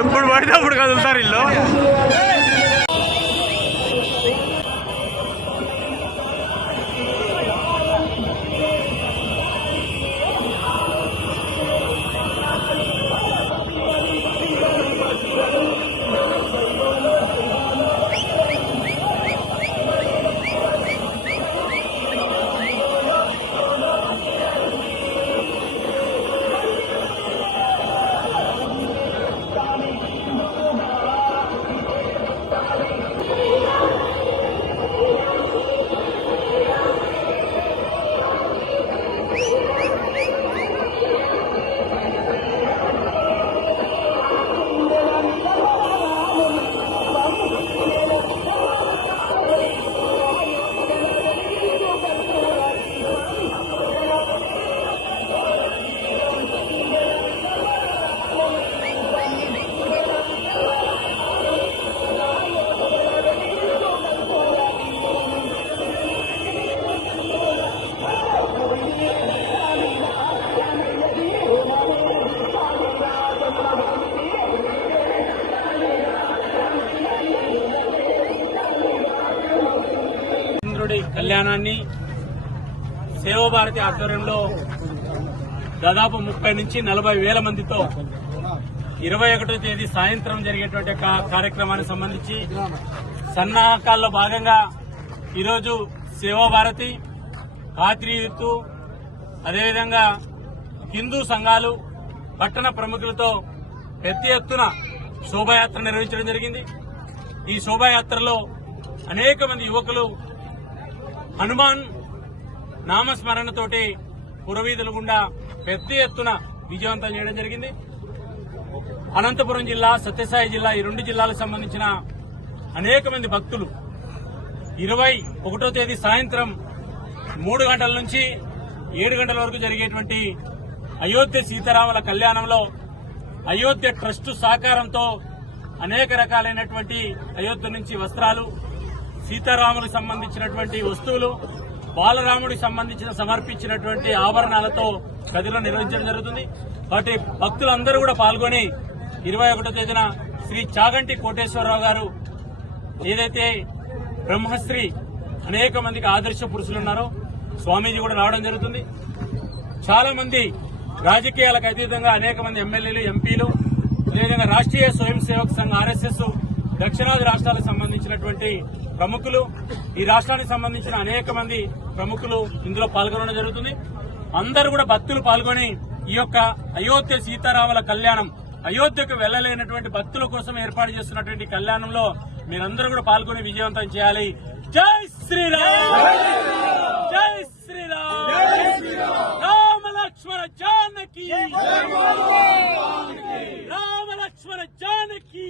ఎప్పుడు పడితే అప్పుడు కదులుతారు ఇల్లు. కళ్యాణాన్ని సేవాభారతి ఆధ్వర్యంలో దాదాపు 30 నుంచి 40 వేల మందితో 21వ తేదీ సాయంత్రం జరిగేటువంటి కార్యక్రమానికి సంబంధించి సన్నాహకాల్లో భాగంగా ఈరోజు సేవాభారతి, ఖాత్రీయుత్తు, అదేవిధంగా హిందూ సంఘాలు, పట్టణ ప్రముఖులతో పెద్ద ఎత్తున శోభాయాత్ర నిర్వహించడం జరిగింది. ఈ శోభాయాత్రలో అనేక మంది యువకులు హనుమాన్ నామస్మరణతోటి పురవీధుల గుండా పెద్ద ఎత్తున విజయవంతం చేయడం జరిగింది. అనంతపురం జిల్లా, సత్యసాయి జిల్లా, ఈ 2 జిల్లాలకు సంబంధించిన అనేక మంది భక్తులు 21వ తేదీ సాయంత్రం 3 గంటల నుంచి 7 గంటల వరకు జరిగేటువంటి అయోధ్య సీతారాముల కళ్యాణంలో అయోధ్య ట్రస్టు సహకారంతో అనేక రకాలైనటువంటి అయోధ్య నుంచి వస్త్రాలు, సీతారాములకు సంబంధించినటువంటి వస్తువులు, బాలరాముడికి సంబంధించిన సమర్పించినటువంటి ఆభరణాలతో కదిలో నిర్వహించడం జరుగుతుంది. వాటి భక్తులందరూ కూడా పాల్గొని 21వ తేదీన శ్రీ చాగంటి కోటేశ్వరరావు గారు ఏదైతే బ్రహ్మశ్రీ అనేక మందికి ఆదర్శ పురుషులు ఉన్నారో స్వామీజీ కూడా రావడం జరుగుతుంది. చాలా మంది రాజకీయాలకు అతీతంగా అనేక మంది ఎమ్మెల్యేలు, ఎంపీలు, అదేవిధంగా రాష్ట్రీయ స్వయం సేవక్ సంఘ్ RSS దక్షిణాది రాష్ట్రాలకు సంబంధించినటువంటి ప్రముఖులు, ఈ రాష్ట్రానికి సంబంధించిన అనేక మంది ప్రముఖులు ఇందులో పాల్గొనడం జరుగుతుంది. అందరూ కూడా భక్తులు పాల్గొని ఈ యొక్క అయోధ్య సీతారాముల కళ్యాణం, అయోధ్యకు వెళ్లలేనటువంటి భక్తుల కోసం ఏర్పాటు చేస్తున్నటువంటి కళ్యాణంలో మీరందరూ కూడా పాల్గొని విజయవంతం చేయాలి. జై శ్రీరామ్, జై శ్రీరామ్, రామ లక్ష్మణ జానకి, రామ లక్ష్మణ జానకి.